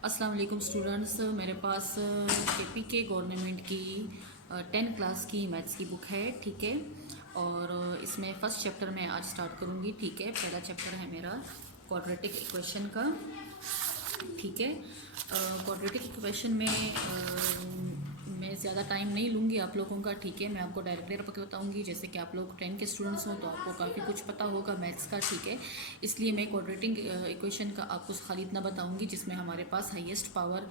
अस्सलाम वालेकुम स्टूडेंट्स, मेरे पास केपीके गवर्नमेंट की 10 क्लास की मैथ्स की बुक है। ठीक है, और इसमें फ़र्स्ट चैप्टर मैं आज स्टार्ट करूँगी। ठीक है, पहला चैप्टर है मेरा क्वाड्रेटिक इक्वेशन का। ठीक है, क्वाड्रेटिक इक्वेशन में मैं ज़्यादा टाइम नहीं लूँगी आप लोगों का। ठीक है, मैं आपको डायरेक्टली आपको बताऊँगी। जैसे कि आप लोग 10 के स्टूडेंट्स हो तो आपको काफ़ी कुछ पता होगा मैथ्स का। ठीक है, इसलिए मैं क्वाड्रेटिक इक्वेशन का आपको खाली इतना बताऊँगी जिसमें हमारे पास हाईएस्ट पावर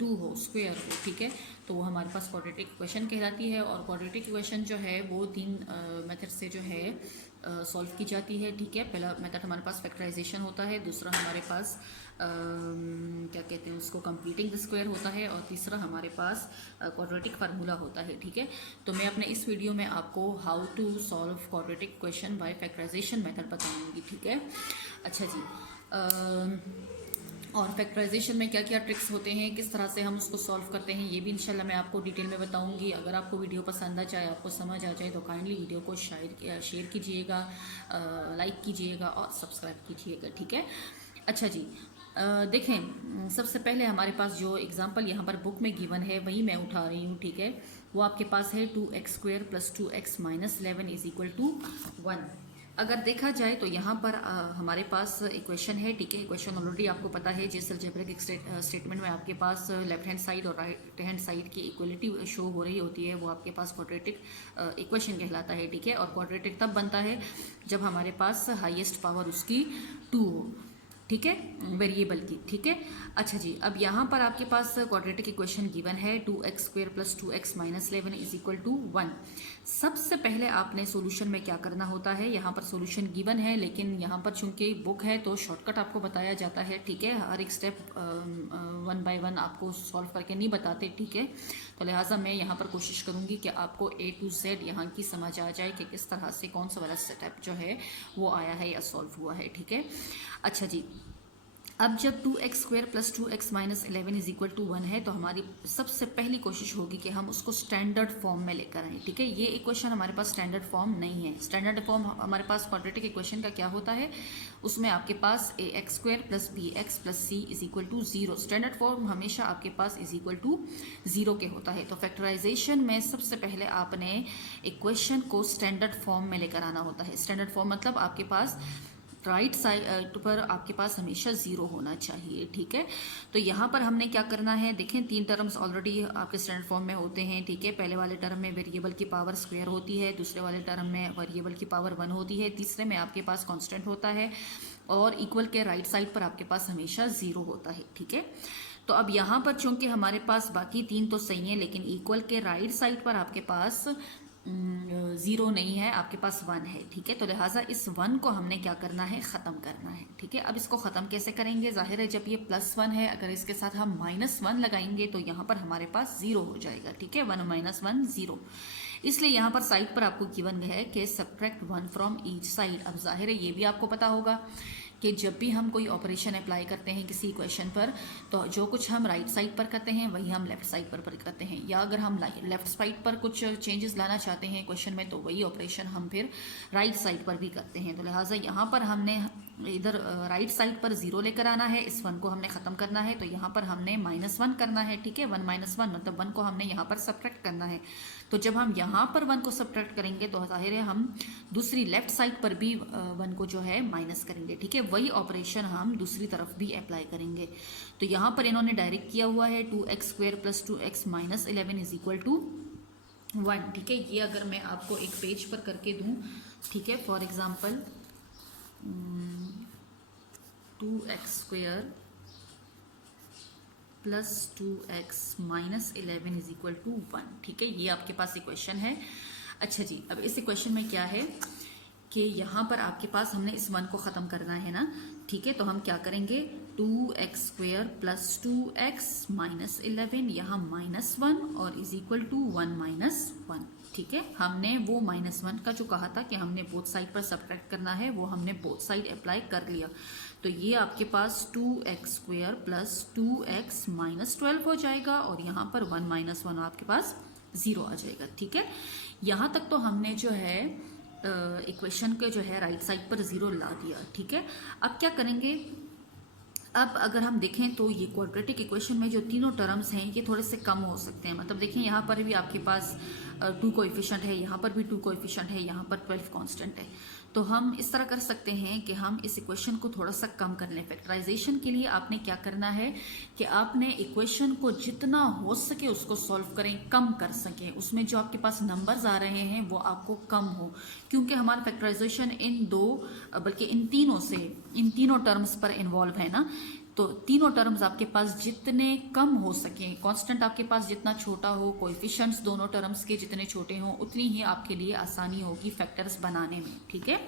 2 हो, स्क्वायर हो। ठीक है, तो वो हमारे पास क्वाड्रेटिक इक्वेशन कहलाती है। और क्वाड्रेटिक इक्वेशन जो है वो 3 मेथड से जो है सॉल्व की जाती है। ठीक है, पहला मेथड हमारे पास फैक्टराइजेशन होता है, दूसरा हमारे पास क्या कहते हैं उसको, कंप्लीटिंग द स्क्वायर होता है, और तीसरा हमारे पास क्वाड्रेटिक फार्मूला होता है। ठीक है, तो मैं अपने इस वीडियो में आपको how to solve quadratic equation by factorisation method बताऊंगी। ठीक है, अच्छा जी। और फैक्टराइजेशन में क्या क्या ट्रिक्स होते हैं, किस तरह से हम उसको सॉल्व करते हैं, ये भी इंशाल्लाह मैं आपको डिटेल में बताऊंगी। अगर आपको वीडियो पसंद आ जाए, आपको समझ आ जाए, तो काइंडली वीडियो को शेयर कीजिएगा, लाइक कीजिएगा और सब्सक्राइब कीजिएगा। ठीक है, अच्छा जी। देखें, सबसे पहले हमारे पास जो एग्जांपल यहाँ पर बुक में गिवन है वही मैं उठा रही हूँ। ठीक है, वो आपके पास है 2x² + 2x - 11 = 1। अगर देखा जाए तो यहाँ पर हमारे पास इक्वेशन है। ठीक है, इक्वेशन ऑलरेडी आपको पता है। जिस अलजेब्रिक स्टेटमेंट में आपके पास लेफ्ट हैंड साइड और राइट हैंड साइड की इक्वलिटी शो हो रही होती है, वो आपके पास क्वाड्रेटिक इक्वेशन कहलाता है। ठीक है, और क्वाड्रेटिक तब बनता है जब हमारे पास हाईएस्ट पावर उसकी 2 हो। ठीक है, वेरिएबल की। ठीक है, अच्छा जी। अब यहाँ पर आपके पास क्वाड्रेटिक इक्वेशन गिवन है 2x² + 2x - 11 = 1। सबसे पहले आपने सॉल्यूशन में क्या करना होता है, यहाँ पर सॉल्यूशन गिवन है लेकिन यहाँ पर चूंकि बुक है तो शॉर्टकट आपको बताया जाता है। ठीक है, हर एक स्टेप 1 बाय 1 आपको सॉल्व करके नहीं बताते। ठीक है, तो लिहाजा मैं यहाँ पर कोशिश करूँगी कि आपको A to Z यहाँ की समझ आ जाए कि किस तरह से कौन सा वाला स्टेप जो है वो आया है या सॉल्व हुआ है। ठीक है, अच्छा जी। अब जब 2x² + 2x - 11 = 1 है तो हमारी सबसे पहली कोशिश होगी कि हम उसको स्टैंडर्ड फॉर्म में लेकर आए। ठीक है, ये इक्वेशन हमारे पास स्टैंडर्ड फॉर्म नहीं है। स्टैंडर्ड फॉर्म हमारे पास क्वाड्रेटिक इक्वेशन का क्या होता है, उसमें आपके पास ax² + bx + c = 0। Standard form हमेशा आपके पास = 0 के होता है। तो फैक्टराइजेशन में सबसे पहले आपने इक्वेशन को स्टैंडर्ड फॉर्म में लेकर आना होता है। स्टैंडर्ड फॉर्म मतलब आपके पास राइट साइड पर आपके पास हमेशा 0 होना चाहिए। ठीक है, तो यहाँ पर हमने क्या करना है, देखें 3 टर्म्स ऑलरेडी आपके स्टैंडर्ड फॉर्म में होते हैं। ठीक है, पहले वाले टर्म में वेरिएबल की पावर स्क्वायर होती है, दूसरे वाले टर्म में वेरिएबल की पावर 1 होती है, तीसरे में आपके पास कांस्टेंट होता है, और इक्वल के राइट साइड पर आपके पास हमेशा 0 होता है। ठीक है, तो अब यहाँ पर चूंकि हमारे पास बाकी 3 तो सही हैं लेकिन इक्वल के राइट साइड पर आपके पास 0 नहीं है, आपके पास 1 है। ठीक है, तो लिहाजा इस 1 को हमने क्या करना है, ख़त्म करना है। ठीक है, अब इसको ख़त्म कैसे करेंगे, जाहिर है जब ये +1 है, अगर इसके साथ हम -1 लगाएंगे तो यहाँ पर हमारे पास 0 हो जाएगा। ठीक है, 1 - 1 0। इसलिए यहाँ पर साइड पर आपको गिवन है कि सब्ट्रैक्ट 1 फ्रॉम ईच साइड। अब जाहिर है ये भी आपको पता होगा कि जब भी हम कोई ऑपरेशन अप्लाई करते हैं किसी इक्वेशन पर, तो जो कुछ हम राइट साइड पर करते हैं वही हम लेफ्ट साइड पर करते हैं, या अगर हम लेफ्ट साइड पर कुछ चेंजेस लाना चाहते हैं इक्वेशन में तो वही ऑपरेशन हम फिर राइट साइड पर भी करते हैं। तो लिहाजा यहाँ पर हमने इधर राइट साइड पर 0 लेकर आना है, इस 1 को हमने ख़त्म करना है, तो यहाँ पर हमने -1 करना है। ठीक है, 1 - 1 मतलब 1 को हमने यहाँ पर सब्ट्रैक्ट करना है। तो जब हम यहाँ पर 1 को सब्ट्रैक्ट करेंगे तो जाहिर है हम दूसरी लेफ्ट साइड पर भी 1 को जो है माइनस करेंगे। ठीक है, वही ऑपरेशन हम दूसरी तरफ भी अप्लाई करेंगे। तो यहाँ पर इन्होंने डायरेक्ट किया हुआ है 2x² + 2x - 11 = 1। ठीक है, ये अगर मैं आपको एक पेज पर करके दूँ, ठीक है, फॉर एग्जाम्पल 2x² + 2x - 11 = 1। ठीक है, ये आपके पास इक्वेशन है। अच्छा जी, अब इस इक्वेशन में क्या है कि यहाँ पर आपके पास हमने इस 1 को ख़त्म करना है ना। ठीक है, तो हम क्या करेंगे, 2x² + 2x - 11, यहाँ -1 और = 1 - 1। ठीक है, हमने वो -1 का जो कहा था कि हमने बोथ साइड पर सब्ट्रैक्ट करना है, वो हमने बोथ साइड अप्लाई कर लिया। तो ये आपके पास 2x² + 2x - 12 हो जाएगा, और यहाँ पर 1 - 1 आपके पास 0 आ जाएगा। ठीक है, यहाँ तक तो हमने जो है इक्वेशन के जो है राइट साइड पर 0 ला दिया। ठीक है, अब क्या करेंगे, अब अगर हम देखें तो ये क्वाड्रेटिक इक्वेशन में जो तीनों टर्म्स हैं ये थोड़े से कम हो सकते हैं। मतलब देखिए यहाँ पर भी आपके पास 2 कोएफिशिएंट है, यहाँ पर भी 2 कोएफिशिएंट है, यहाँ पर 12 कांस्टेंट है। तो हम इस तरह कर सकते हैं कि हम इस इक्वेशन को थोड़ा सा कम कर लें। फैक्टराइजेशन के लिए आपने क्या करना है कि आपने इक्वेशन को जितना हो सके उसको सॉल्व करें, कम कर सकें, उसमें जो आपके पास नंबर्स आ रहे हैं वो आपको कम हो, क्योंकि हमारा फैक्टराइजेशन इन दो बल्कि इन तीनों से, इन तीनों टर्म्स पर इन्वॉल्व है ना। तो तीनों टर्म्स आपके पास जितने कम हो सके, कांस्टेंट आपके पास जितना छोटा हो, कोएफिशिएंट्स दोनों टर्म्स के जितने छोटे हों, उतनी ही आपके लिए आसानी होगी फैक्टर्स बनाने में, ठीक है।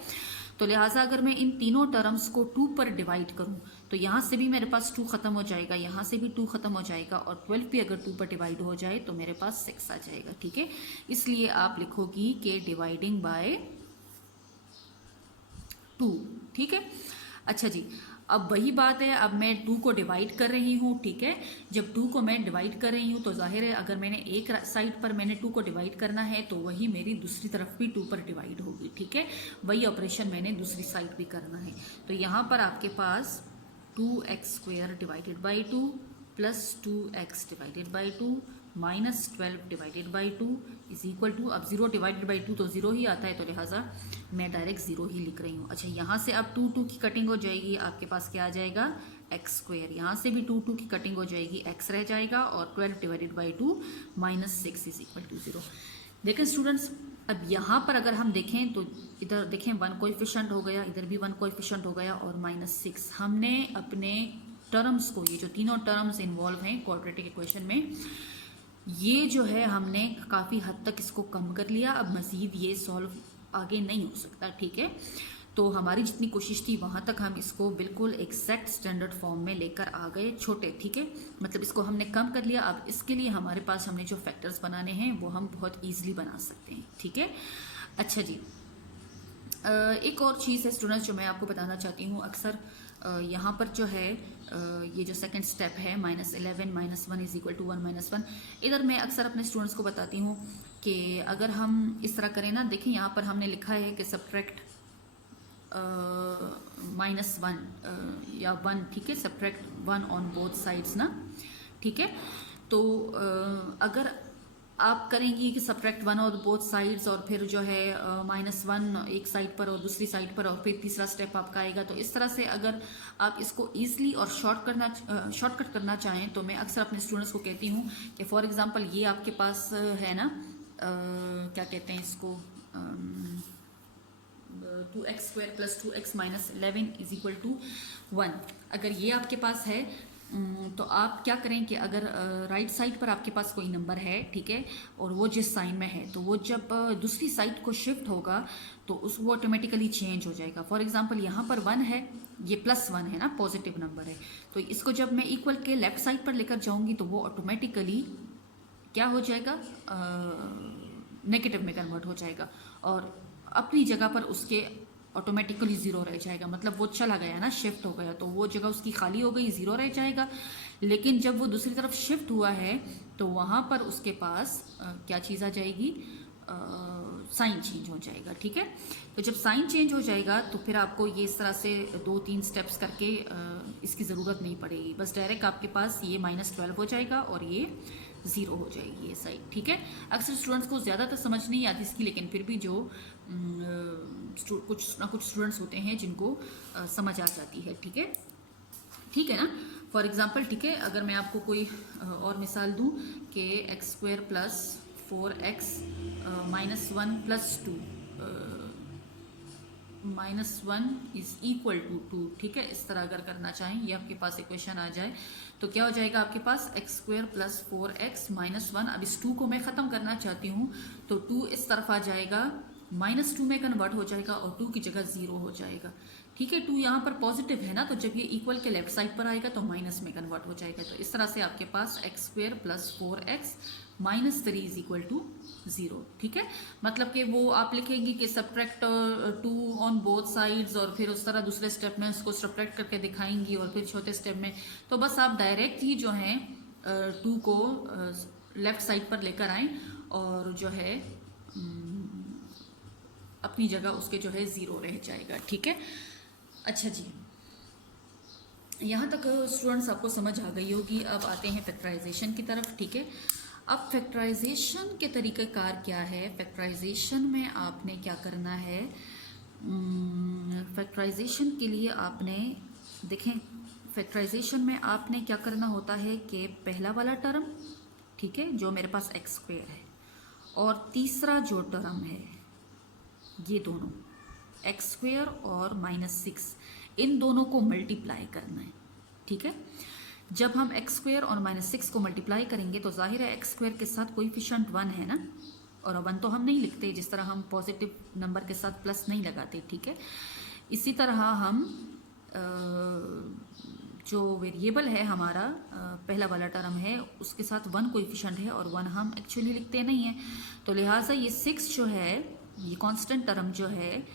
तो लिहाजा अगर मैं इन तीनों टर्म्स को 2 पर डिवाइड करूं तो यहाँ से भी मेरे पास 2 खत्म हो जाएगा, यहाँ से भी 2 खत्म हो जाएगा, और 12 भी अगर 2 पर डिवाइड हो जाए तो मेरे पास 6 आ जाएगा, ठीक है। इसलिए आप लिखोगी कि डिवाइडिंग बाय 2, ठीक है। अच्छा जी, अब वही बात है, अब मैं 2 को डिवाइड कर रही हूँ, ठीक है। जब 2 को मैं डिवाइड कर रही हूँ तो जाहिर है अगर मैंने एक साइड पर मैंने 2 को डिवाइड करना है तो वही मेरी दूसरी तरफ भी 2 पर डिवाइड होगी, ठीक है। वही ऑपरेशन मैंने दूसरी साइड भी करना है। तो यहाँ पर आपके पास 2x² divided by 2 plus 2x divided by 2 minus 12 divided by 2 is equal to, अब 0 डिवाइडेड बाई 2 तो 0 ही आता है, तो लिहाजा मैं डायरेक्ट 0 ही लिख रही हूँ। अच्छा, यहाँ से अब 2 की कटिंग हो जाएगी, आपके पास क्या आ जाएगा x², यहाँ से भी 2 की कटिंग हो जाएगी, x रह जाएगा, और 12 divided by 2 minus 6 is equal to 0। देखें स्टूडेंट्स, अब यहाँ पर अगर हम देखें तो इधर देखें 1 कोएफिशिएंट हो गया, इधर भी 1 कोएफिशिएंट हो गया, और -6 हमने अपने टर्म्स को, ये जो तीनों टर्म्स इन्वॉल्व हैं क्वाड्रेटिक इक्वेशन में, ये जो है हमने काफ़ी हद तक इसको कम कर लिया। अब मज़ीद ये सॉल्व आगे नहीं हो सकता, ठीक है। तो हमारी जितनी कोशिश थी वहाँ तक हम इसको बिल्कुल एग्जैक्ट स्टैंडर्ड फॉर्म में लेकर आ गए, छोटे, ठीक है। मतलब इसको हमने कम कर लिया। अब इसके लिए हमारे पास हमने जो फैक्टर्स बनाने हैं वो हम बहुत ईजिली बना सकते हैं, ठीक है। अच्छा जी, एक और चीज़ है स्टूडेंट्स जो मैं आपको बताना चाहती हूँ। अक्सर यहाँ पर जो है ये जो सेकंड स्टेप है -11 -1 इज इक्वल टू 1 -1, इधर मैं अक्सर अपने स्टूडेंट्स को बताती हूँ कि अगर हम इस तरह करें ना, देखिए यहाँ पर हमने लिखा है कि सब्ट्रैक्ट -1 या 1, ठीक है, सब्ट्रैक्ट 1 ऑन बोथ साइड्स ना, ठीक है। तो अगर आप करेंगी कि सब्ट्रैक्ट 1 और बोथ साइड्स, और फिर जो है -1 एक साइड पर और दूसरी साइड पर, और फिर तीसरा स्टेप आपका आएगा। तो इस तरह से अगर आप इसको ईजिली और शॉर्टकट करना चाहें तो मैं अक्सर अपने स्टूडेंट्स को कहती हूँ कि फॉर एग्जांपल ये आपके पास है ना, क्या कहते हैं इसको, 2x² plus 2x minus 11 is equal to 1। अगर ये आपके पास है तो आप क्या करें कि अगर राइट साइड पर आपके पास कोई नंबर है, ठीक है, और वो जिस साइन में है, तो वो जब दूसरी साइड को शिफ्ट होगा तो वो ऑटोमेटिकली चेंज हो जाएगा। फॉर एग्जांपल यहाँ पर 1 है, ये +1 है ना, पॉजिटिव नंबर है, तो इसको जब मैं इक्वल के लेफ्ट साइड पर लेकर जाऊंगी तो वो ऑटोमेटिकली क्या हो जाएगा, नेगेटिव में कन्वर्ट हो जाएगा, और अपनी जगह पर उसके ऑटोमेटिकली 0 रह जाएगा। मतलब वो चला गया ना, शिफ्ट हो गया, तो वो जगह उसकी खाली हो गई, 0 रह जाएगा। लेकिन जब वो दूसरी तरफ शिफ्ट हुआ है तो वहाँ पर उसके पास क्या चीज़ आ जाएगी, साइन चेंज हो जाएगा, ठीक है। तो जब साइन चेंज हो जाएगा तो फिर आपको ये इस तरह से 2-3 स्टेप्स करके इसकी ज़रूरत नहीं पड़ेगी, बस डायरेक्ट आपके पास ये -12 हो जाएगा और ये 0 हो जाएगी ये साइड, ठीक है। अक्सर स्टूडेंट्स को ज़्यादातर समझ नहीं आती इसकी, लेकिन फिर भी जो कुछ ना कुछ स्टूडेंट्स होते हैं जिनको समझ आ जाती है, ठीक है ना। फॉर एग्जांपल, ठीक है, अगर मैं आपको कोई और मिसाल दूं कि x² plus 4x -1 plus 2 -1 is equal to 2, ठीक है। इस तरह अगर करना चाहें, ये आपके पास इक्वेशन आ जाए तो क्या हो जाएगा आपके पास x² प्लस 4x -1। अब इस 2 को मैं ख़त्म करना चाहती हूँ तो 2 इस तरफ आ जाएगा, -2 में कन्वर्ट हो जाएगा और 2 की जगह 0 हो जाएगा, ठीक है। 2 यहाँ पर पॉजिटिव है ना, तो जब ये इक्वल के लेफ्ट साइड पर आएगा तो माइनस में कन्वर्ट हो जाएगा। तो इस तरह से आपके पास x² plus 4x -3 is equal to 0, ठीक है। मतलब कि वो आप लिखेंगे कि सब्ट्रैक्ट 2 ऑन बोथ साइड्स, और फिर उस तरह दूसरे स्टेप में उसको सब्ट्रैक्ट करके दिखाएंगी, और फिर चौथे स्टेप में तो बस आप डायरेक्ट ही जो है 2 को लेफ्ट साइड पर लेकर आएँ और जो है अपनी जगह उसके जो है 0 रह जाएगा, ठीक है। अच्छा जी, यहाँ तक स्टूडेंट्स आपको समझ आ गई होगी। अब आते हैं फैक्टराइजेशन की तरफ, ठीक है। अब फैक्टराइजेशन के तरीक़ाकार क्या है? फैक्टराइजेशन में आपने क्या करना है? फैक्टराइजेशन के लिए आपने देखें, फैक्टराइजेशन में आपने क्या करना होता है कि पहला वाला टर्म, ठीक है, जो मेरे पास एक्स स्क्वेयर है, और तीसरा जो टर्म है, ये दोनों एक्स स्क्वेयर और -6, इन दोनों को मल्टीप्लाई करना है, ठीक है। जब हम एक्स स्क्वेयर और -6 को मल्टीप्लाई करेंगे तो जाहिर है एक्स स्क्वेयर के साथ कोएफिशिएंट 1 है ना, और 1 तो हम नहीं लिखते, जिस तरह हम पॉजिटिव नंबर के साथ प्लस नहीं लगाते, ठीक है। इसी तरह हम जो वेरिएबल है हमारा पहला वाला टर्म है, उसके साथ 1 कोएफिशिएंट है और 1 हम एक्चुअली लिखते नहीं हैं, तो लिहाजा ये 6 जो है, ये कांस्टेंट टर्म जो है,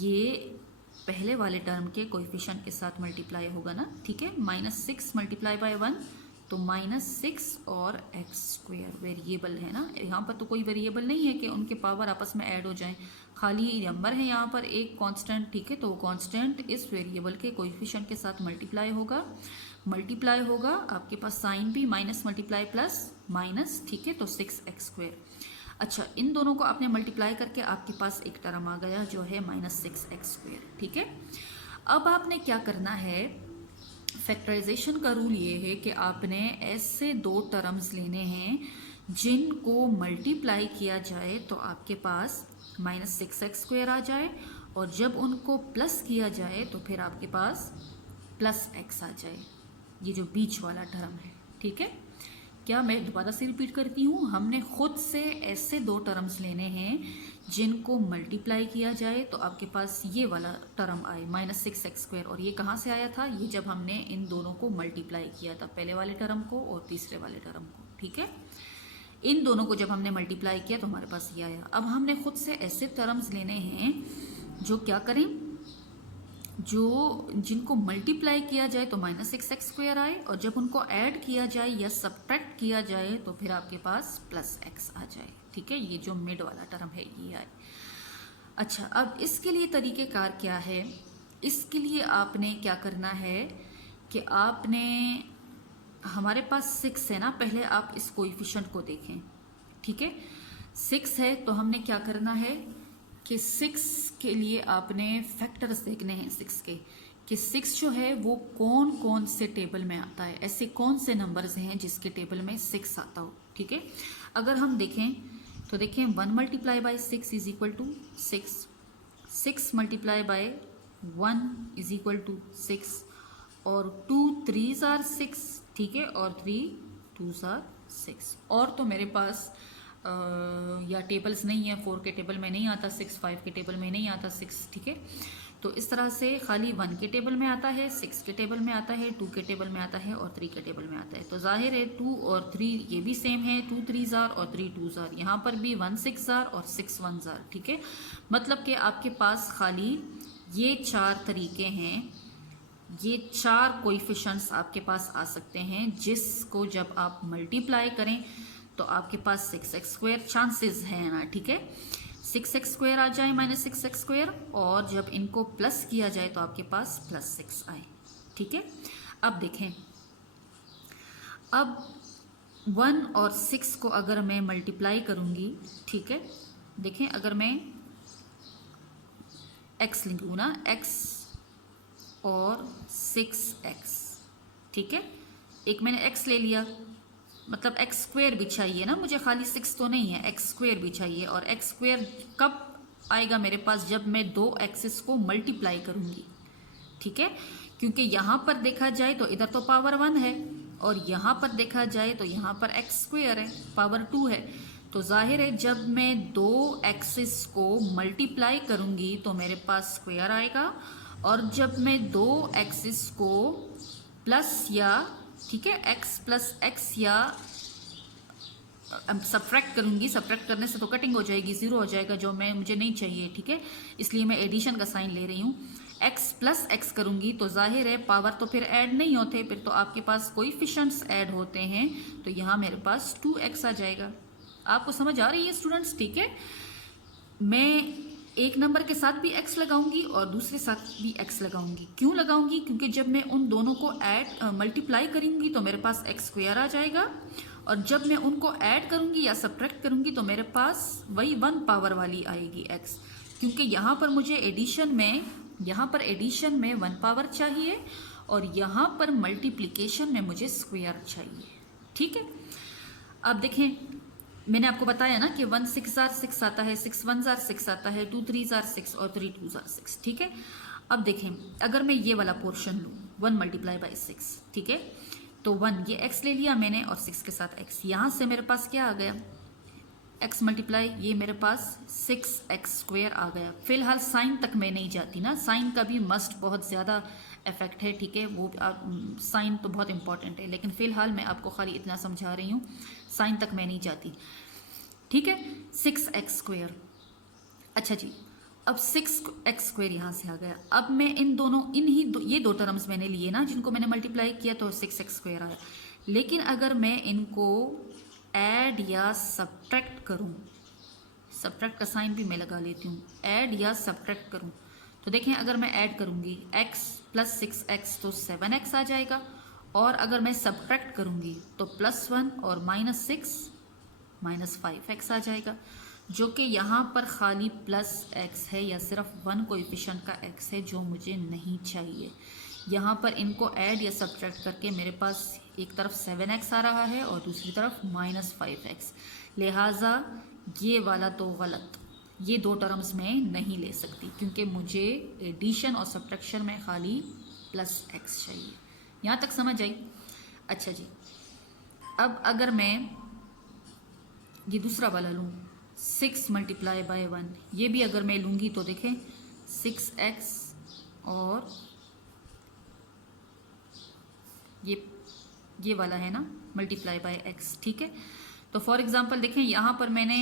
ये पहले वाले टर्म के कोएफिशिएंट के साथ मल्टीप्लाई होगा ना, ठीक है। -6 मल्टीप्लाई बाय 1 तो -6 और एक्स स्क्वेयर वेरिएबल है ना, यहाँ पर तो कोई वेरिएबल नहीं है कि उनके पावर आपस में ऐड हो जाएं, खाली नंबर है यहाँ पर एक कांस्टेंट, ठीक है। तो वो कांस्टेंट इस वेरिएबल के कोएफिशिएंट के साथ मल्टीप्लाई होगा आपके पास साइन भी माइनस मल्टीप्लाई प्लस माइनस, ठीक है, तो 6x स्क्वेयर। अच्छा, इन दोनों को आपने मल्टीप्लाई करके आपके पास एक टर्म आ गया जो है -6x स्क्वेयर, ठीक है। अब आपने क्या करना है? फैक्टराइजेशन का रूल ये है कि आपने ऐसे 2 टर्म्स लेने हैं जिनको मल्टीप्लाई किया जाए तो आपके पास -6x स्क्वेयर आ जाए, और जब उनको प्लस किया जाए तो फिर आपके पास +x आ जाए, ये जो बीच वाला टर्म है, ठीक है। क्या मैं दोबारा से रिपीट करती हूँ, हमने खुद से ऐसे 2 टर्म्स लेने हैं जिनको मल्टीप्लाई किया जाए तो आपके पास ये वाला टर्म आए -6x स्क्वेयर, और ये कहाँ से आया था? ये जब हमने इन दोनों को मल्टीप्लाई किया था, पहले वाले टर्म को और तीसरे वाले टर्म को, ठीक है। इन दोनों को जब हमने मल्टीप्लाई किया तो हमारे पास ये आया। अब हमने खुद से ऐसे टर्म्स लेने हैं जो क्या करें, जिनको मल्टीप्लाई किया जाए तो -6x स्क्वेयर आए, और जब उनको ऐड किया जाए या सब्ट्रैक्ट किया जाए तो फिर आपके पास +x आ जाए, ठीक है। ये जो मिड वाला टर्म है ये आए। अच्छा, अब इसके लिए तरीक़ेकार क्या है? इसके लिए आपने क्या करना है कि आपने, हमारे पास 6 है ना, पहले आप इस कोएफिशिएंट को देखें, ठीक है। 6 है तो हमने क्या करना है कि 6 के लिए आपने फैक्टर्स देखने हैं 6 के, कि 6 जो है वो कौन कौन से टेबल में आता है, ऐसे कौन से नंबर्स हैं जिसके टेबल में 6 आता हो, ठीक है। अगर हम देखें तो देखें 1 multiply by 6 is equal to 6, 6 multiply by 1 is equal to 6, और 2 3s आर 6, ठीक है, और 3 2s आर 6। और तो मेरे पास या टेबल्स नहीं है, 4 के टेबल में नहीं आता 6, 5 के टेबल में नहीं आता 6, ठीक है। तो इस तरह से खाली 1 के टेबल में आता है, 6 के टेबल में आता है, 2 के टेबल में आता है और 3 के टेबल में आता है। तो जाहिर है 2 और 3 ये भी सेम है, 2 3s आर और 3 2s आर, यहाँ पर भी 1 6s आर और 6 1s आर, ठीक है। मतलब कि आपके पास खाली ये 4 तरीके हैं, ये 4 कोएफिशिएंट्स आपके पास आ सकते हैं जिसको जब आप मल्टीप्लाई करें तो आपके पास 6x स्क्वेयर चांसेस है ना, ठीक है। 6x स्क्वेयर आ जाए -6x स्क्वेयर, और जब इनको प्लस किया जाए तो आपके पास +6 आए, ठीक है। अब देखें, अब 1 और 6 को अगर मैं मल्टीप्लाई करूंगी, ठीक है, देखें अगर मैं x लिखूँ ना, x और 6x, ठीक है। एक मैंने x ले लिया, मतलब एक्स स्क्वेयर भी चाहिए ना मुझे, खाली 6 तो नहीं है, एक्स स्क्वेयर भी चाहिए। और एक्स स्क्वेयर कब आएगा मेरे पास? जब मैं 2 एक्सिस को मल्टीप्लाई करूंगी, ठीक है। क्योंकि यहाँ पर देखा जाए तो इधर तो पावर 1 है, और यहाँ पर देखा जाए तो यहाँ पर एक्स स्क्वेयर है, पावर 2 है। तो जाहिर है जब मैं 2 एक्सिस को मल्टीप्लाई करूंगी तो मेरे पास स्क्वेयर आएगा, और जब मैं 2 एक्सिस को प्लस या, ठीक है, x प्लस एक्स या सब्ट्रैक्ट करूंगी, सब्ट्रैक्ट करने से तो कटिंग हो जाएगी, 0 हो जाएगा, जो मुझे नहीं चाहिए, ठीक है। इसलिए मैं एडिशन का साइन ले रही हूँ। x प्लस एक्स करूंगी तो जाहिर है पावर तो फिर ऐड नहीं होते, फिर तो आपके पास कोएफिशिएंट्स ऐड होते हैं, तो यहाँ मेरे पास 2x आ जाएगा। आपको समझ आ रही है स्टूडेंट्स, ठीक है। मैं एक नंबर के साथ भी x लगाऊंगी और दूसरे साथ भी x लगाऊंगी। क्यों लगाऊंगी? क्योंकि जब मैं उन दोनों को मल्टीप्लाई करूंगी तो मेरे पास x स्क्वायर आ जाएगा, और जब मैं उनको ऐड करूंगी या सब्ट्रैक्ट करूंगी तो मेरे पास वही 1 पावर वाली आएगी x, क्योंकि यहाँ पर मुझे एडिशन में 1 पावर चाहिए और यहाँ पर मल्टीप्लिकेशन में मुझे स्क्वायर चाहिए। ठीक है, अब देखें, मैंने आपको बताया ना कि 1 6 जार 6 आता है, 6 1 जार 6 आता है, 2 3 जार 6 और 3 2 जार 6। ठीक है, अब देखें, अगर मैं ये वाला पोर्शन लूँ 1 मल्टीप्लाई बाई 6, ठीक है, तो 1 ये x ले लिया मैंने और 6 के साथ x, यहाँ से मेरे पास क्या आ गया, x मल्टीप्लाई ये मेरे पास 6x स्क्वायर आ गया। फिलहाल साइन तक मैं नहीं जाती ना, साइन का भी मस्ट बहुत ज़्यादा इफेक्ट है। ठीक है, वो साइन तो बहुत इंपॉर्टेंट है, लेकिन फिलहाल मैं आपको खाली इतना समझा रही हूँ, साइन तक मैं नहीं जाती। ठीक है, 6x स्क्वायर। अच्छा जी, अब 6x स्क्वायर यहाँ से आ गया। अब मैं ये दो टर्म्स मैंने लिए ना, जिनको मैंने मल्टीप्लाई किया तो 6x स्क्वायर आया। लेकिन अगर मैं इनको ऐड या सब्ट्रैक्ट करूँ, सब्ट्रैक्ट का साइन भी मैं लगा लेती हूँ, ऐड या सब्ट्रैक्ट करूँ तो देखें, अगर मैं ऐड करूँगी x प्लस 6x तो 7x आ जाएगा, और अगर मैं सब्ट्रैक्ट करूँगी तो +1 और -6 -5x आ जाएगा, जो कि यहाँ पर खाली +x है या सिर्फ 1 कोएफिशिएंट का x है, जो मुझे नहीं चाहिए। यहाँ पर इनको ऐड या सब्ट्रैक्ट करके मेरे पास एक तरफ 7x आ रहा है और दूसरी तरफ -5x, लिहाजा ये वाला तो गलत, ये दो टर्म्स में नहीं ले सकती, क्योंकि मुझे एडिशन और सब्ट्रैक्शन में खाली +x चाहिए। यहाँ तक समझ आई? अच्छा जी, अब अगर मैं ये दूसरा वाला लूँ 6 मल्टीप्लाई बाय 1, ये भी अगर मैं लूँगी तो देखें 6x और ये वाला है ना मल्टीप्लाई बाय x। ठीक है, तो फॉर एग्जांपल देखें, यहाँ पर मैंने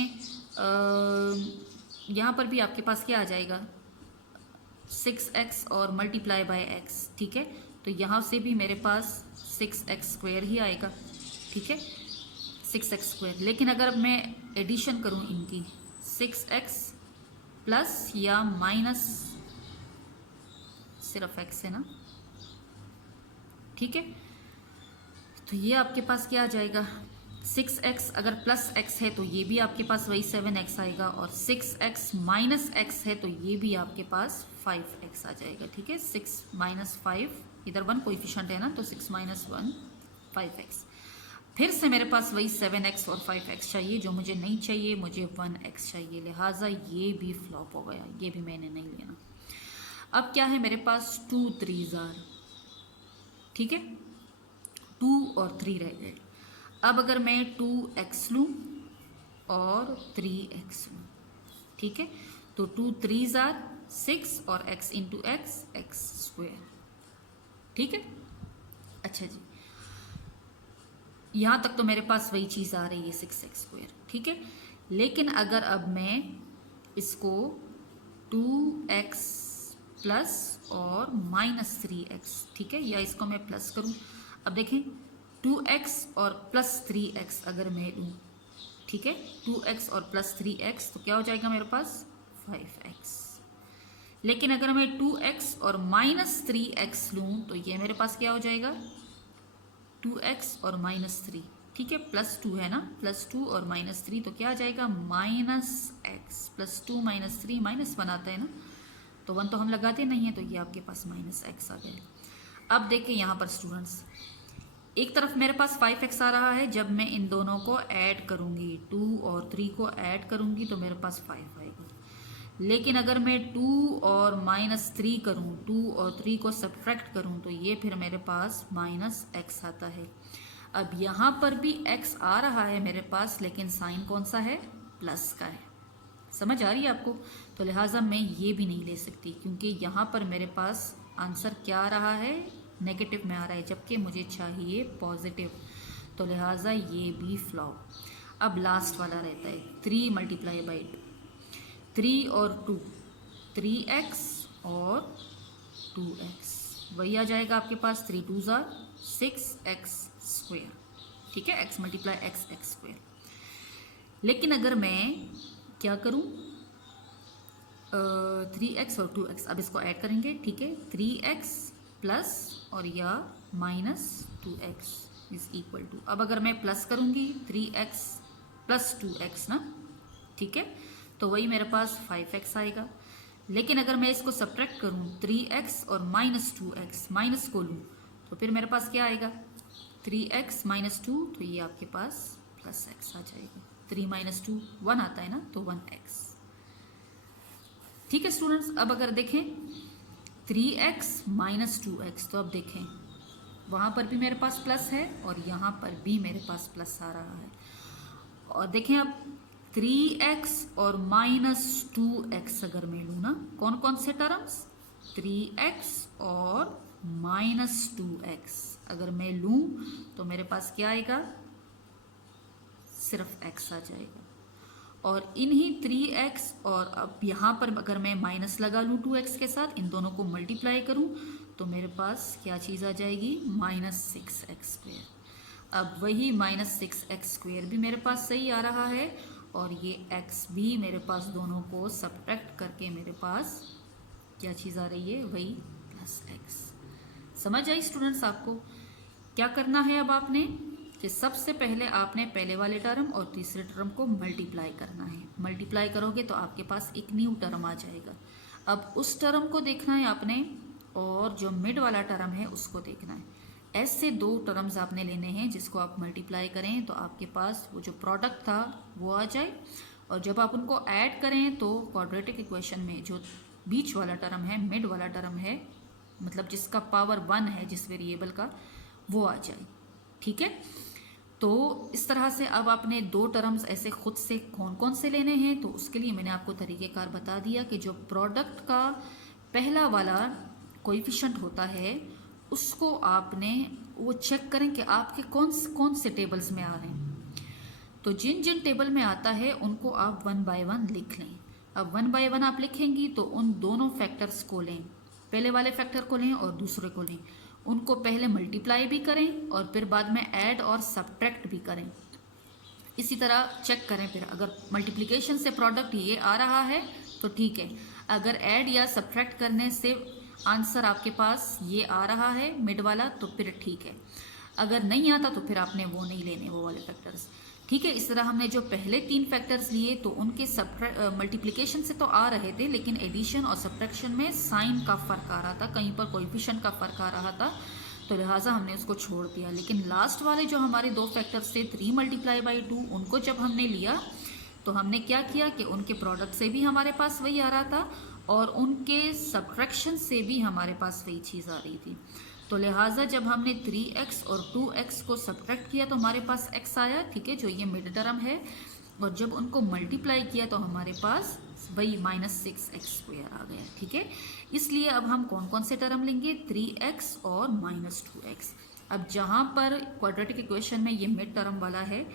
यहाँ पर भी आपके पास क्या आ जाएगा 6x और मल्टीप्लाई बाय x। ठीक है, तो यहाँ से भी मेरे पास 6x स्क्वायर ही आएगा। ठीक है, 6x स्क्वायर। लेकिन अगर मैं एडिशन करूँ इनकी 6x प्लस या माइनस सिर्फ x है ना, ठीक है, तो ये आपके पास क्या आ जाएगा 6x अगर प्लस x है तो ये भी आपके पास वही 7x आएगा, और 6x माइनस x है तो ये भी आपके पास 5x आ जाएगा। ठीक है, 6 माइनस 5, इधर 1 कोएफिशिएंट है ना, तो 6 माइनस 1 5x। फिर से मेरे पास वही 7x और 5x चाहिए, जो मुझे नहीं चाहिए, मुझे 1x चाहिए, लिहाजा ये भी फ्लॉप हो गया, ये भी मैंने नहीं लेना। अब क्या है मेरे पास 2 3 जार, ठीक है, 2 और 3 रह गए। अब अगर मैं 2x लूँ और 3x लूँ, ठीक है, तो 2 3 जार 6 और x इंटू x स्क्वायर। ठीक है, अच्छा जी, यहाँ तक तो मेरे पास वही चीज़ आ रही है 6x स्क्वायर। ठीक है, लेकिन अगर अब मैं इसको 2x प्लस और -3x, ठीक है, या इसको मैं प्लस करूँ, अब देखें 2x और प्लस 3x अगर मैं लूँ, ठीक है, 2x और प्लस 3x तो क्या हो जाएगा मेरे पास 5x। लेकिन अगर मैं 2x और -3x लूँ तो ये मेरे पास क्या हो जाएगा 2x और -3, ठीक है, +2 है ना, +2 और -3 तो क्या आ जाएगा -x, +2 -3 -1 आता है ना, तो 1 तो हम लगाते नहीं हैं, तो ये आपके पास -x आ गया। अब देखिए यहाँ पर स्टूडेंट्स, एक तरफ मेरे पास 5x आ रहा है, जब मैं इन दोनों को ऐड करूँगी 2 और 3 को ऐड करूँगी तो मेरे पास 5 आएगा। लेकिन अगर मैं 2 और -3 करूँ, 2 और 3 को सब्ट्रैक्ट करूँ तो ये फिर मेरे पास -x आता है। अब यहाँ पर भी x आ रहा है मेरे पास, लेकिन साइन कौन सा है, प्लस का है। समझ आ रही है आपको? तो लिहाजा मैं ये भी नहीं ले सकती, क्योंकि यहाँ पर मेरे पास आंसर क्या आ रहा है, नेगेटिव में आ रहा है, जबकि मुझे चाहिए पॉजिटिव, तो लिहाजा ये भी फ्लॉप। अब लास्ट वाला रहता है 3 मल्टीप्लाई बाई 3 और 2, 3x और 2x, वही आ जाएगा आपके पास 3 2 जार 6x स्क्वायर। ठीक है, x मल्टीप्लाई x स्क्वायर। लेकिन अगर मैं क्या करूं, 3x और 2x, अब इसको ऐड करेंगे, ठीक है। 3x प्लस और या minus 2x is equal to, अब अगर मैं प्लस करूँगी 3x प्लस 2x ना, ठीक है, तो वही मेरे पास 5x आएगा। लेकिन अगर मैं इसको सब्ट्रैक्ट करूँ 3x और माइनस 2x, माइनस को लूँ तो फिर मेरे पास क्या आएगा 3x माइनस 2, तो ये आपके पास प्लस x आ जाएगा। 3 माइनस 2 1 आता है ना, तो 1x। ठीक है स्टूडेंट्स, अब अगर देखें 3x माइनस 2x, तो अब देखें वहाँ पर भी मेरे पास प्लस है और यहाँ पर भी मेरे पास प्लस आ रहा है। और देखें अब 3x और माइनस 2x अगर मैं लूँ ना, कौन कौन से टर्म्स, 3x और माइनस 2x अगर मैं लूँ तो मेरे पास क्या आएगा, सिर्फ x आ जाएगा। और इन्हीं 3x और अब यहाँ पर अगर मैं माइनस लगा लूँ 2x के साथ, इन दोनों को मल्टीप्लाई करूँ तो मेरे पास क्या चीज़ आ जाएगी, माइनस 6x स्क्वेयर। अब वही माइनस 6x स्क्वेयर भी मेरे पास सही आ रहा है और ये x भी मेरे पास, दोनों को सब्ट्रैक्ट करके मेरे पास क्या चीज़ आ रही है, वही प्लस x। समझ आई स्टूडेंट्स आपको? क्या करना है अब आपने कि सबसे पहले आपने पहले वाले टर्म और तीसरे टर्म को मल्टीप्लाई करना है। मल्टीप्लाई करोगे तो आपके पास एक न्यू टर्म आ जाएगा। अब उस टर्म को देखना है आपने और जो मिड वाला टर्म है उसको देखना है। ऐसे दो टर्म्स आपने लेने हैं जिसको आप मल्टीप्लाई करें तो आपके पास वो जो प्रोडक्ट था वो आ जाए, और जब आप उनको ऐड करें तो क्वाड्रेटिक इक्वेशन में जो बीच वाला टर्म है, मिड वाला टर्म है, मतलब जिसका पावर 1 है जिस वेरिएबल का, वो आ जाए। ठीक है, तो इस तरह से अब आपने दो टर्म्स ऐसे खुद से कौन कौन से लेने हैं, तो उसके लिए मैंने आपको तरीक़ेकार बता दिया कि जो प्रोडक्ट का पहला वाला कोएफिशिएंट होता है उसको आपने वो चेक करें कि आपके कौन से टेबल्स में आ रहे हैं। तो जिन जिन टेबल में आता है उनको आप 1 बाय 1 लिख लें। अब 1 बाय 1 आप लिखेंगी तो उन दोनों फैक्टर्स को लें, पहले वाले फैक्टर को लें और दूसरे को लें, उनको पहले मल्टीप्लाई भी करें और फिर बाद में ऐड और सब्ट्रैक्ट भी करें। इसी तरह चेक करें, फिर अगर मल्टीप्लिकेशन से प्रोडक्ट ये आ रहा है तो ठीक है, अगर ऐड या सब्ट्रैक्ट करने से आंसर आपके पास ये आ रहा है मिड वाला तो फिर ठीक है, अगर नहीं आता तो फिर आपने वो नहीं लेने, वो वाले फैक्टर्स। ठीक है, इस तरह हमने जो पहले 3 फैक्टर्स लिए तो उनके मल्टीप्लिकेशन से तो आ रहे थे, लेकिन एडिशन और सब्ट्रैक्शन में साइन का फ़र्क आ रहा था, कहीं पर कोएफिशिएंट का फ़र्क आ रहा था, तो लिहाजा हमने उसको छोड़ दिया। लेकिन लास्ट वाले जो हमारे 2 फैक्टर्स थे 3 मल्टीप्लाई बाई 2, उनको जब हमने लिया तो हमने क्या किया कि उनके प्रोडक्ट से भी हमारे पास वही आ रहा था और उनके सब्ट्रैक्शन से भी हमारे पास वही चीज़ आ रही थी। तो लिहाजा जब हमने 3x और 2x को सब्ट्रैक्ट किया तो हमारे पास x आया, ठीक है, जो ये मिड टर्म है, और जब उनको मल्टीप्लाई किया तो हमारे पास वही माइनस 6x स्क्वायर आ गया। ठीक है, इसलिए अब हम कौन कौन से टर्म लेंगे, 3x और माइनस 2x। अब जहाँ पर क्वाड्रेटिक इक्वेशन में ये मिड टर्म वाला है,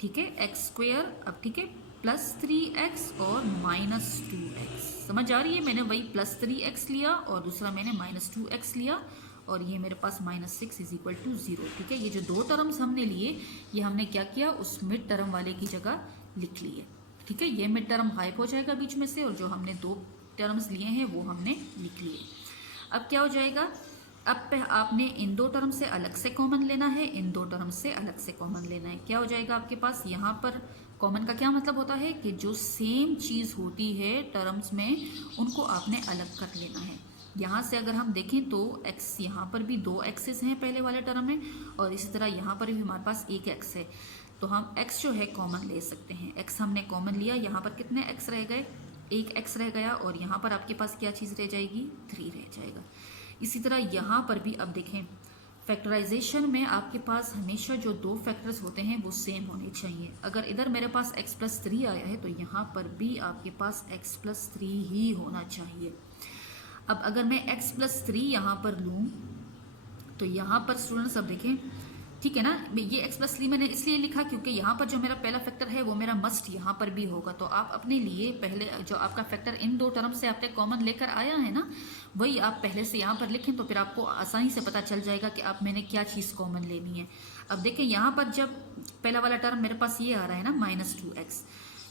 ठीक है, x स्क्वायर, अब ठीक है, प्लस 3x और माइनस 2x। समझ आ रही है? मैंने वही प्लस 3x लिया और दूसरा मैंने माइनस 2x लिया और ये मेरे पास माइनस 6 इज इक्वल टू 0। ठीक है, ये जो 2 टर्म्स हमने लिए ये हमने क्या किया, उस मिड टर्म वाले की जगह लिख लिए। ठीक है, ये मिड टर्म गायब हो जाएगा बीच में से और जो हमने 2 टर्म्स लिए हैं वो हमने लिख लिए। अब क्या हो जाएगा, अब आपने इन 2 टर्म से अलग से कॉमन लेना है, इन 2 टर्म से अलग से कॉमन लेना है। क्या हो जाएगा आपके पास, यहाँ पर कॉमन का क्या मतलब होता है कि जो सेम चीज़ होती है टर्म्स में उनको आपने अलग कर लेना है। यहाँ से अगर हम देखें तो x, यहाँ पर भी 2 एक्सेस हैं पहले वाले टर्म में और इसी तरह यहाँ पर भी हमारे पास 1 x है, तो हम x जो है कॉमन ले सकते हैं। x हमने कॉमन लिया, यहाँ पर कितने x रह गए, 1 x रह गया और यहाँ पर आपके पास क्या चीज़ रह जाएगी, 3 रह जाएगा। इसी तरह यहाँ पर भी अब देखें, फैक्टराइजेशन में आपके पास हमेशा जो 2 फैक्टर्स होते हैं वो सेम होने चाहिए। अगर इधर मेरे पास x प्लस 3 आया है तो यहाँ पर भी आपके पास x प्लस 3 ही होना चाहिए। अब अगर मैं x प्लस 3 यहाँ पर लूँ तो यहाँ पर स्टूडेंट्स अब देखें, ठीक है ना, ये x प्लस 3 मैंने इसलिए लिखा क्योंकि यहाँ पर जो मेरा पहला फैक्टर है वो मेरा मस्ट यहाँ पर भी होगा। तो आप अपने लिए पहले जो आपका फैक्टर इन 2 टर्म से आपने कॉमन लेकर आया है ना, वही आप पहले से यहाँ पर लिखें तो फिर आपको आसानी से पता चल जाएगा कि आप मैंने क्या चीज़ कॉमन लेनी है। अब देखें यहाँ पर जब पहला वाला टर्म मेरे पास ये आ रहा है ना माइनस 2x,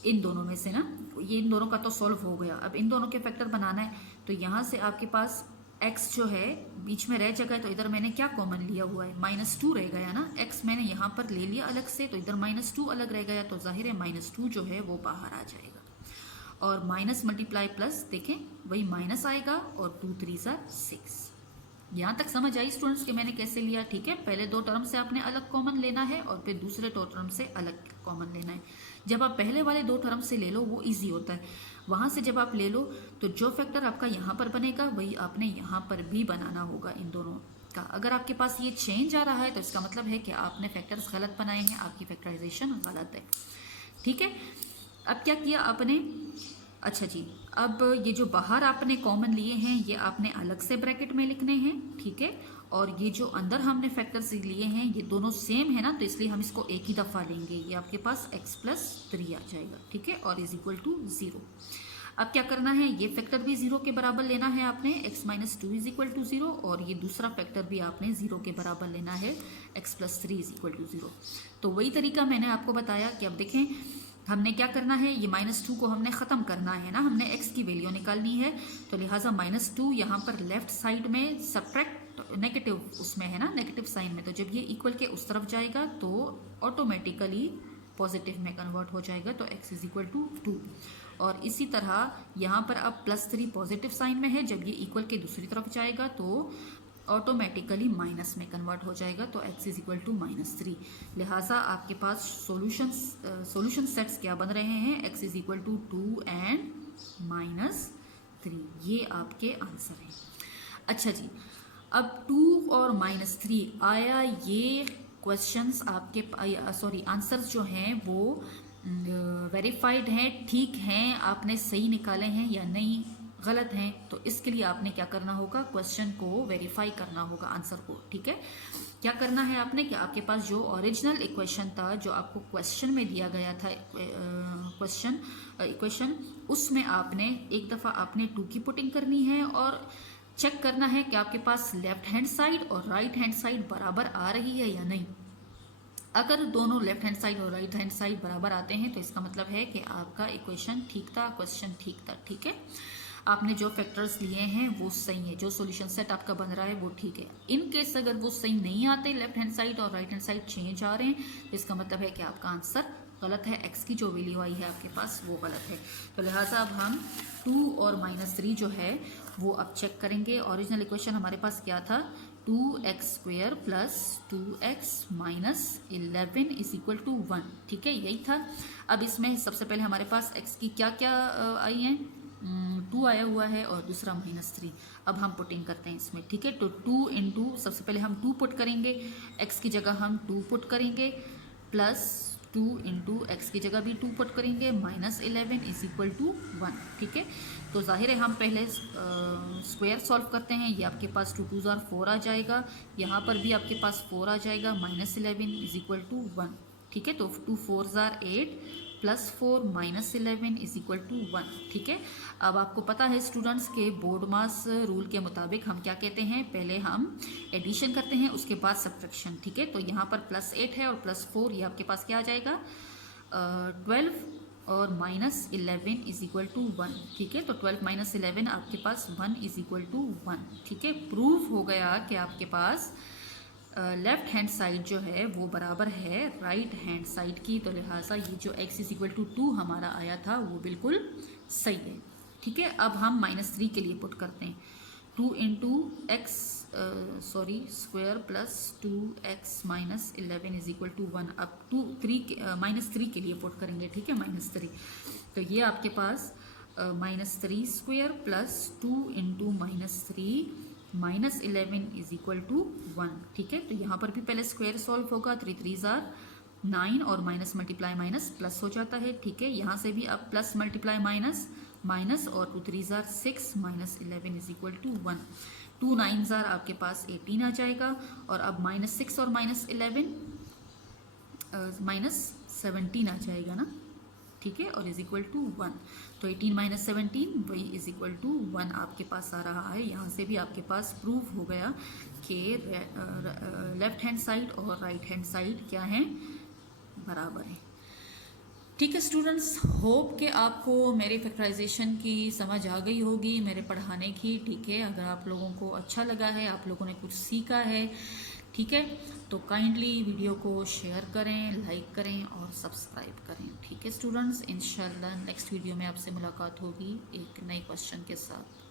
इन दोनों में से ना, ये इन दोनों का तो सॉल्व हो गया। अब इन दोनों के फैक्टर बनाना है, तो यहाँ से आपके पास x जो है बीच में रह जाएगा, तो इधर मैंने क्या कॉमन लिया हुआ है, -2 रह गया ना, x मैंने यहाँ पर ले लिया अलग से, तो इधर -2 अलग रह गया, तो जाहिर है -2 जो है वो बाहर आ जाएगा। और माइनस मल्टीप्लाई प्लस, देखें वही माइनस आएगा, और 2 3 6। यहाँ तक समझ आई स्टूडेंट्स कि मैंने कैसे लिया? ठीक है, पहले दो टर्म से आपने अलग कॉमन लेना है और फिर दूसरे दो टर्म से अलग कॉमन लेना है। जब आप पहले वाले दो टर्म से ले लो वो इजी होता है, वहाँ से जब आप ले लो तो जो फैक्टर आपका यहाँ पर बनेगा वही आपने यहाँ पर भी बनाना होगा इन दोनों का। अगर आपके पास ये चेंज आ रहा है तो इसका मतलब है कि आपने फैक्टर्स गलत बनाए हैं, आपकी फैक्टराइजेशन गलत है। ठीक है, अब क्या किया आपने? अच्छा जी, अब ये जो बाहर आपने कॉमन लिए हैं ये आपने अलग से ब्रैकेट में लिखने हैं। ठीक है, और ये जो अंदर हमने फैक्टर्स लिए हैं ये दोनों सेम है ना, तो इसलिए हम इसको एक ही दफ़ा लेंगे। ये आपके पास x + 3 आ जाएगा। ठीक है, और = 0। अब क्या करना है, ये फैक्टर भी 0 के बराबर लेना है आपने, x - 2 = 0, और ये दूसरा फैक्टर भी आपने 0 के बराबर लेना है, x + 3 = 0। तो वही तरीका मैंने आपको बताया कि अब देखें हमने क्या करना है, ये -2 को हमने ख़त्म करना है ना, हमने x की वैल्यू निकालनी है, तो लिहाजा -2 यहाँ पर लेफ्ट साइड में सब्ट्रैक्ट नेगेटिव उसमें है ना, नेगेटिव साइन में, तो जब ये इक्वल के उस तरफ जाएगा तो ऑटोमेटिकली पॉजिटिव में कन्वर्ट हो जाएगा, तो x = 2। और इसी तरह यहाँ पर अब +3 पॉजिटिव साइन में है, जब ये इक्वल के दूसरी तरफ जाएगा तो ऑटोमेटिकली माइनस में कन्वर्ट हो जाएगा, तो x = -3। लिहाजा आपके पास सॉल्यूशन सेट्स क्या बन रहे हैं, x = 2 एंड -3। ये आपके आंसर हैं। अच्छा जी, अब 2 और -3 आया, ये क्वेश्चंस आपके आंसर्स जो हैं वो वेरीफाइड हैं, ठीक हैं, आपने सही निकाले हैं या नहीं गलत हैं, तो इसके लिए आपने क्या करना होगा, क्वेश्चन को वेरीफाई करना होगा, आंसर को। ठीक है, क्या करना है आपने कि आपके पास जो ओरिजिनल इक्वेशन था, जो आपको क्वेश्चन में दिया गया था इक्वेशन, उसमें आपने एक दफ़ा आपने 2 की पुटिंग करनी है और चेक करना है कि आपके पास लेफ्ट हैंड साइड और राइट हैंड साइड बराबर आ रही है या नहीं। अगर दोनों लेफ्ट हैंड साइड और राइट हैंड साइड बराबर आते हैं तो इसका मतलब है कि आपका इक्वेशन ठीक था, क्वेश्चन ठीक था। ठीक है, आपने जो फैक्टर्स लिए हैं वो सही है, जो सॉल्यूशन सेट आपका बन रहा है वो ठीक है। इन केस अगर वो सही नहीं आते, लेफ्ट हैंड साइड और राइट हैंड साइड चेंज आ रहे हैं, तो इसका मतलब है कि आपका आंसर गलत है, x की जो वैल्यू आई है आपके पास वो गलत है। तो लिहाजा अब हम 2 और -3 जो है वो अब चेक करेंगे। ओरिजिनल इक्वेशन हमारे पास क्या था, 2x² + 2x - 11 = 1। ठीक है, यही था। अब इसमें सबसे पहले हमारे पास x की क्या क्या आई हैं, 2 आया हुआ है और दूसरा -3। अब हम पुटिंग करते हैं इसमें। ठीक है, तो 2 × सबसे पहले हम 2 पुट करेंगे, x की जगह हम 2 पुट करेंगे, प्लस 2 × x की जगह भी 2 पुट करेंगे, -11 = 1। ठीक है, तो जाहिर है हम पहले स्क्वायर सॉल्व करते हैं। ये आपके पास 2 2 4 आ जाएगा, यहाँ पर भी आपके पास 4 आ जाएगा, -11 = 1। ठीक है, तो 2 4 8 + 4 -11 = 1। ठीक है, अब आपको पता है स्टूडेंट्स के बोर्ड मास रूल के मुताबिक हम क्या कहते हैं, पहले हम एडिशन करते हैं उसके बाद सब्ट्रैक्शन। ठीक है, तो यहाँ पर +8 है और +4, ये आपके पास क्या आ जाएगा, 12 और -11 = 1। ठीक है, तो 12 - 11 आपके पास 1 = 1। ठीक है, प्रूफ हो गया कि आपके पास लेफ्ट हैंड साइड जो है वो बराबर है राइट हैंड साइड की, तो लिहाजा ये जो x = 2 हमारा आया था वो बिल्कुल सही है। ठीक है, अब हम -3 के लिए पुट करते हैं, 2 × x स्क्वायर + 2x - 11 = 1। अब -3 के लिए पुट करेंगे। ठीक है, -3, तो ये आपके पास -3² + 2 × -3 -11 = 1। ठीक है, तो यहाँ पर भी पहले स्क्वायर सॉल्व होगा, 3 3 9 और माइनस मल्टीप्लाई माइनस प्लस हो जाता है। ठीक है, यहाँ से भी अब प्लस मल्टीप्लाई माइनस माइनस और 2 3 6 -11 = 1। 2 9 आपके पास 18 आ जाएगा, और अब -6 और -11 -17 आ जाएगा ना। ठीक है, और = 1, तो 18 - 17 वही = 1 आपके पास आ रहा है। यहाँ से भी आपके पास प्रूफ हो गया कि लेफ्ट हैंड साइड और राइट हैंड साइड क्या हैं, बराबर है। ठीक है स्टूडेंट्स, होप कि आपको मेरी फैक्टराइजेशन की समझ आ गई होगी, मेरे पढ़ाने की। ठीक है, अगर आप लोगों को अच्छा लगा है, आप लोगों ने कुछ सीखा है, ठीक है, तो काइंडली वीडियो को शेयर करें, लाइक करें और सब्सक्राइब करें। ठीक है स्टूडेंट्स, इंशाल्लाह नेक्स्ट वीडियो में आपसे मुलाकात होगी एक नए क्वेश्चन के साथ।